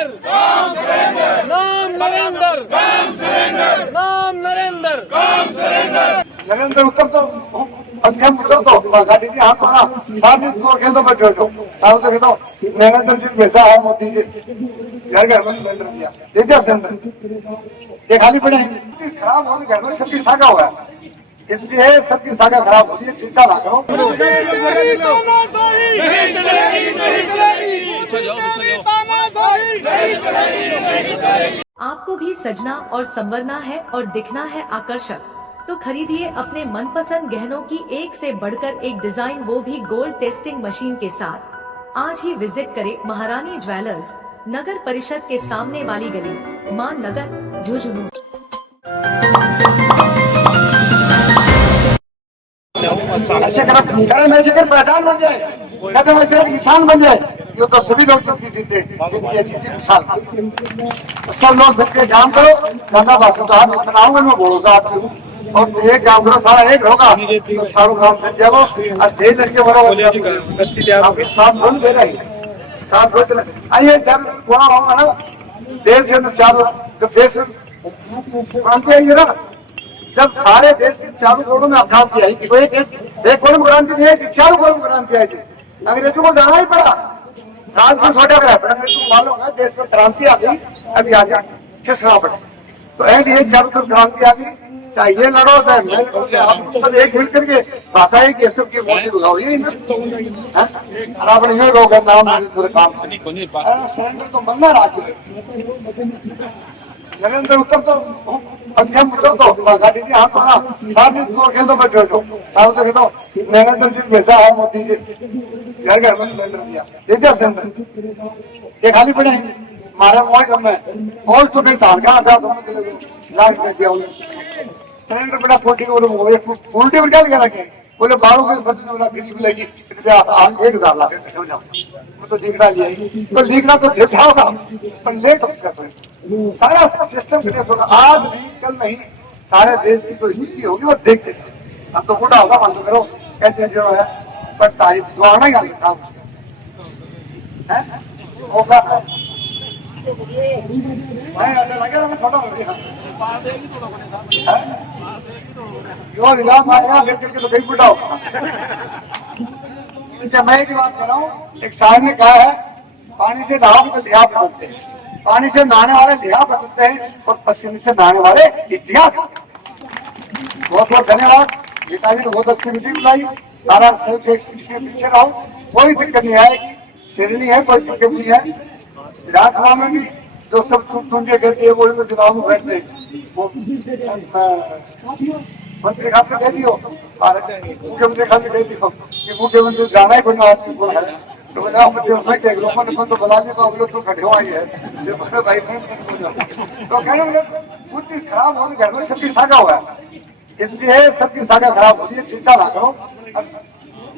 काम सरेंडर, नाम नरेंद्र, काम सरेंडर, नाम नरेंद्र, काम सरेंडर। नरेंद्र उत्तर तो अध्यम उत्तर तो गाड़ी जी हाथ होना सामने तो कहते बैठे हो साहब तो कहते नरेंद्र जी पैसा है मोदी जी घर घर में सिलेंडर दिया दे दिया सिलेंडर ये खाली पड़े हैं खराब होने घर में सबकी सागा हुआ है इसलिए सबकी सागा खराब हो रही है चिंता ना करो आपको भी सजना और संवरना है और दिखना है आकर्षक तो खरीदिए अपने मनपसंद गहनों की एक से बढ़कर एक डिजाइन वो भी गोल्ड टेस्टिंग मशीन के साथ। आज ही विजिट करें महारानी ज्वेलर्स, नगर परिषद के सामने वाली गली, मान नगर, झुंझुनू। अच्छे कर्म ऐसे कर पहचान बन जाए कदम ऐसे इंसान बन जाए ये तो सभी लोग जिंदगी जीते जिंदगी ऐसी थी मिसाल सब लोग मिलकर काम करो दादा बासुदार बनाऊंगा मैं भरोसा आपके हूँ और एक काम करो सारा एक होगा तो शाहरुख खान से जाओ और दे लड़के बनो साथ बोल दे रही साथ बोल आइए चार बोला होगा ना देश के अंदर चारों जब देश में क्रांति आई है ना जब सारे देश के चारों कोणों में क्रांति आई तो एक कोण में क्रांति नहीं आई चारों कोणों में क्रांति आई थी अंग्रेजों को जाना ही पड़ा राजपूत छोटा गया पर अंग्रेजों को मालूम है देश में क्रांति आ गई अभी आ जाए खिसना पड़े तो ये चारों तरफ क्रांति आ गई चाहे ये लड़ो चाहे मैं लड़ो आप सब एक मिल करके भाषा एक ये सब की मूर्ति लगाओ ये रावण लोग नाम काम सिलेंडर तो बनना राज्य नरेंद्र उत्तर तो अध्यम उत्तर तो गाड़ी जी हाथ होना सामने तो कहते बैठे हो साहब तो कहते नरेंद्र जी पैसा है मोदी जी घर घर में सिलेंडर दिया दे दिया सिलेंडर ये खाली पड़े हैं हमारा मोबाइल कम है और तो धान का आटा दोनों चले लाख दे दिया सिलेंडर बड़ा फोर्टी उल्टी में क्या लगा रखे बोले बारों के बदलने वाला फ्री मिलेगी 1000 ला देते जाओ तो लिखना लिया तो लिखना तो देखा होगा पर लेट उसका सारा सिस्टम क्लियर होगा आज नहीं कल नहीं सारे देश की कोई स्थिति होगी वो देखते हम तो बूढ़ा होगा मान करो कहते हैं जो है पर तारीफ जो आना ही काम है होगा लगे मैं छोटा हो गया लेकर के तो कहीं बूढ़ा होगा मैं एक बात कर रहा हूँ एक साहब ने कहा है पानी से नहाओगे तो लिहाज बदलते हैं पानी से नहाने वाले लिहाज बदलते हैं और पश्चिम से नहाने वाले इतिहास बहुत बहुत धन्यवाद नेताजी ने बहुत अच्छी मीटिंग बुलाई सारा पीछे रहो कोई दिक्कत नहीं आएगी श्रेणी है कोई दिक्कत नहीं है विधानसभा में भी जो सब सुन के कहते हैं वो चुनाव में बैठते मंत्री खाते कह दियो मुख्यमंत्री खाते कह दियो कि मुख्यमंत्री जाना ही कोई आदमी को है तो लोगों ने तो बुला लिया तो लोग तो खड़े हुआ ही है भाई तो कहने बुद्धि खराब होने घर में सबकी सागा हुआ है इसलिए सबकी सागा खराब हो रही है चिंता ना करो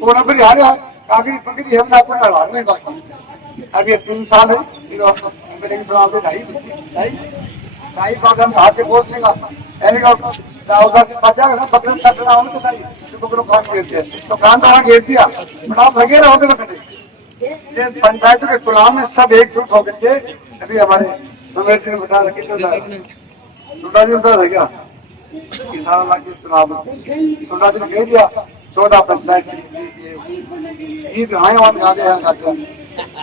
वो नंबर आ रहा है कागड़ी पकड़ी हम आपको करवा रहे बाकी अभी 3 साल है ढाई हम हाथ से पोस लेगा तो कान तो वहाँ घेर दिया आप लगे रहोगे तो कटे पंचायतों के चुनाव में सब एकजुट होकर के अभी हमारे सुमेर जी ने बता रखे सुधा जी बता क्या 18 लाख के चुनाव में सुधा जी ने कह दिया 14 पंचायत गीत गाते हैं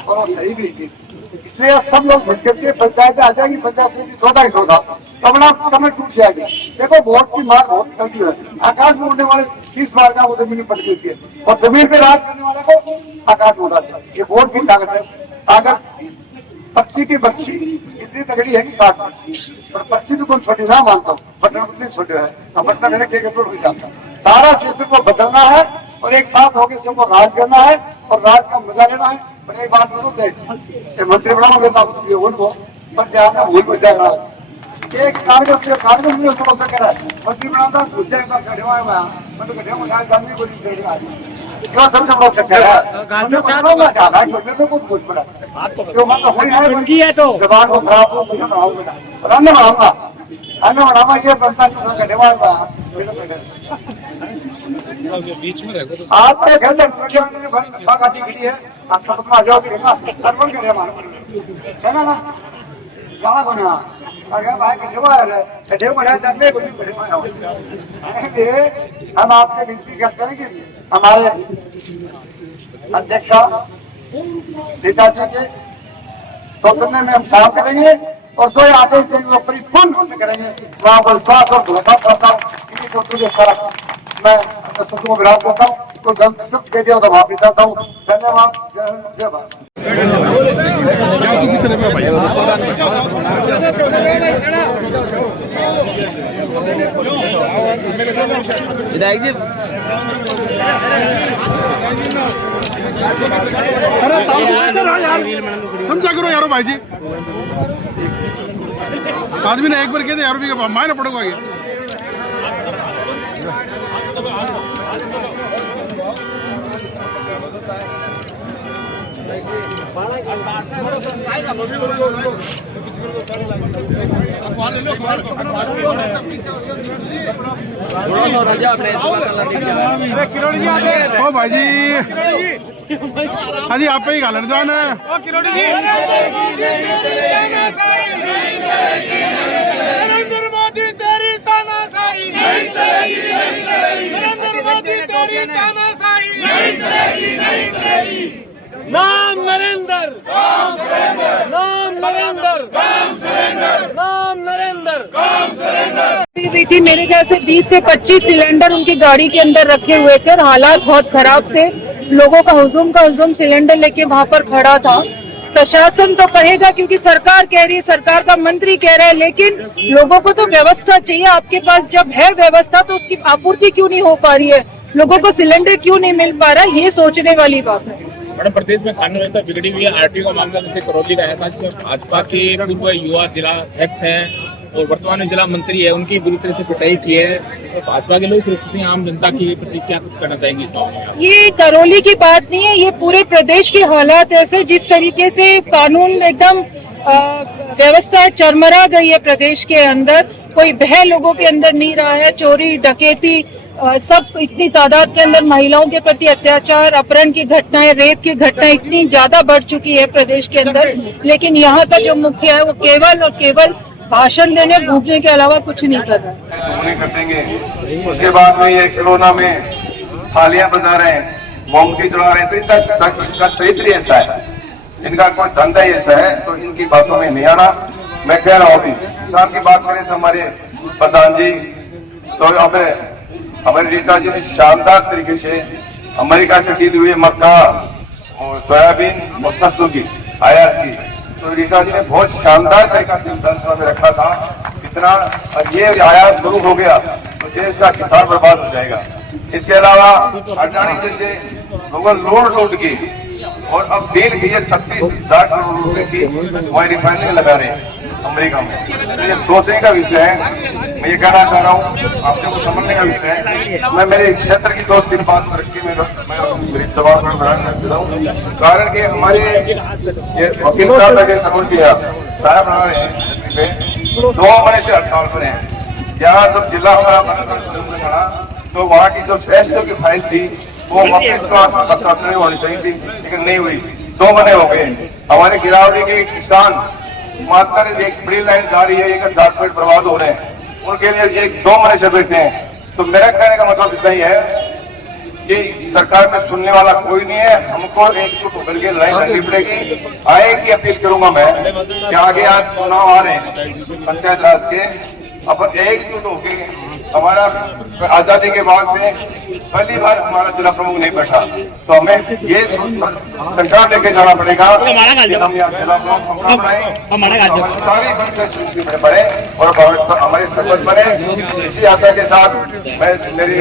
और वो सही भी इसलिए सब लोग मिलकर के पंचायत आ जाएगी पंचायत समिति 14 ही 14 कमरा कमर टूट जाएगी देखो वोट की मार बहुत निकलती है आकाश में उड़ने वाले 30 बार का वो जमीन में पड़ गई है और जमीन पे राज करने वाले को आकाश में उड़ाते हैं ये वोट की ताकत है ताकत पक्षी की बच्ची इतनी तगड़ी है कि काट पर पक्षी भी कौन छोटी ना मानता हूँ बटन उतने छोटे है अब बटन मेरे के हो जाता सारा क्षेत्र को बदलना है और एक साथ होकर सबको राज करना है और राज का मजा लेना है पर एक बात जरूर देख मंत्री बनाओगे तो पर जाना भूल हो जाएगा एक कागज में उसको कह रहा है मंत्री बनाता भूल जाएगा गढ़े मतलब गढ़े में जानवी को क्यों समझ लोग सकते हैं कुछ पूछ पड़ा जो मतलब हुई है तो जबान को खराब हो मुझे बढ़ाऊंगा और अन्य बढ़ाऊंगा ये बनता है गढ़े बीच में रहकर आपके घर में बागाती खड़ी है, आप सब में आ जाओ कि सर्वन करे हमारे है ना यहाँ को ना अगर भाई के देव बना चलने को बड़े माया हम आपसे विनती करते हैं कि हमारे अध्यक्ष नेताजी के सौजन्य में हम काम करेंगे और जो आदेश देंगे वो परिपूर्ण रूप से करेंगे। मैं आपको विश्वास और भरोसा करता हूँ। मैं अपने शब्द को विराम करता हूँ, तो जल्द शब्द कह दिया तो माफी चाहता हूँ। धन्यवाद, जय भारत। विधायक जी समझा करो यारो भाई जी, आदमी ने एक बार कहते यारो भी मायने पड़ेगा ये। ओ भाई जी, हाँ जी आप ही गालन जान है। नरेंद्र मोदी तेरी तानाशाही नहीं चलेगी, नहीं चलेगी। नरेंद्र मोदी तेरी तानाशाही नहीं चलेगी, नहीं चलेगी। नाम नरेंद्र, काम सरेंडर। नाम नरेंद्र, काम सरेंडर। नाम नरेंद्र, काम सरेंडर। हुई थी, मेरे ख्याल से 20 से 25 सिलेंडर उनकी गाड़ी के अंदर रखे हुए थे और हालात बहुत खराब थे। लोगों का हुजूम सिलेंडर लेके वहां पर खड़ा था। प्रशासन तो कहेगा क्योंकि सरकार कह रही है, सरकार का मंत्री कह रहा है, लेकिन लोगों को तो व्यवस्था चाहिए। आपके पास जब है व्यवस्था तो उसकी आपूर्ति क्यों नहीं हो पा रही है, लोगों को सिलेंडर क्यों नहीं मिल पा रहा है, ये सोचने वाली बात है। मैडम, प्रदेश में कानून व्यवस्था बिगड़ी हुई है। आरटीओ का मामला जैसे करौली का है, भाजपा के पूर्व युवा जिला अध्यक्ष हैं और वर्तमान में जिला मंत्री है, उनकी बुरी तरह से पिटाई की है। तो भाजपा के लोग सुरक्षित आम जनता की प्रति क्या कुछ करना चाहेंगे इस मामले में? ये करौली की बात नहीं है, ये पूरे प्रदेश के हालात ऐसे, जिस तरीके से कानून एकदम व्यवस्था चरमरा गई है प्रदेश के अंदर। कोई भय लोगों के अंदर नहीं रहा है। चोरी डकैती सब, इतनी तादाद के अंदर महिलाओं के प्रति अत्याचार, अपहरण की घटनाएं, रेप की घटनाएं इतनी ज्यादा बढ़ चुकी है प्रदेश के अंदर। लेकिन यहाँ का जो मुखिया है वो केवल और केवल भाषण देने भूखने के अलावा कुछ नहीं कर रहा। कर देंगे। उसके बाद में ये खिलौना में थालियां बजा रहे हैं, मोमबत्ती जला रहे हैं, तो इनका चरित्र ऐसा है, इनका कोई धंधा ऐसा है, तो इनकी बातों में नहीं आना। मैं कह रहा हूँ अभी किसान की बात करें तो हमारे प्रधान जी, तो हमारे रीता जी ने शानदार तरीके से अमेरिका से डील हुई मक्का और सोयाबीन और सरसों की आयात की, तो रीता जी ने बहुत शानदार तरीका से विधानसभा में रखा था। इतना ये आयात शुरू हो गया तो देश का किसान बर्बाद हो जाएगा। इसके अलावा अडानी जैसे लोगों लूट की और अब डील की 36,000 करोड़ रुपए की वही रिफाइनरी लगा रहे हैं अमेरिका में। तो ये सोचने का विषय है। मैं ये कहना चाह रहा हूँ, आपसे को समझने का विषय है। मैं मेरे क्षेत्र की 2-3 बात रख के मैं जवाब देता हूँ। कारण कि हमारे ये वकील साहब लगे समझ किया साहब बना रहे हैं 2 महीने से हड़ताल पर हैं। यहाँ जब जिला हमारा बना तो वहाँ की जो एसटीओ की फाइल थी वो वापस हस्तांतरण होनी चाहिए थी, लेकिन नहीं हुई। 2 महीने हो गए। हमारे गिरावली के किसान मात्र एक बड़ी लाइन जा रही है, 1,000 पेड़ बर्बाद हो रहे हैं, उनके लिए 2 महीने से बैठे हैं। तो मेरा कहने का मतलब इतना ही है कि सरकार में सुनने वाला कोई नहीं है। हमको एकजुट होकर के लड़ाई लड़नी पड़ेगी। आए की अपील करूंगा मैं कि आगे आज चुनाव आ रहे हैं पंचायत राज के, अपन एकजुट होकर हमारा आजादी के बाद से पहली बार हमारा जिला प्रमुख नहीं बैठा, तो हमें ये संकल्प लेके जाना पड़ेगा कि हम यहाँ जिला प्रमुख बनाए, सारी बढ़े और हमारी सरपंच बने। इसी आशा के साथ मैं मेरी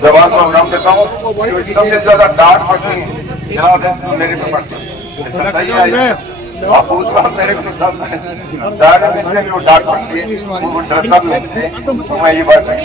जवान को विराम देता हूँ। सबसे ज्यादा डांट पड़ती है मेरे पे पड़ती है, सही है। आप उसका मेरे को सारे मिलते हैं, डांट पड़ती है, वो डरता भी उनसे। तो मैं ये बात नहीं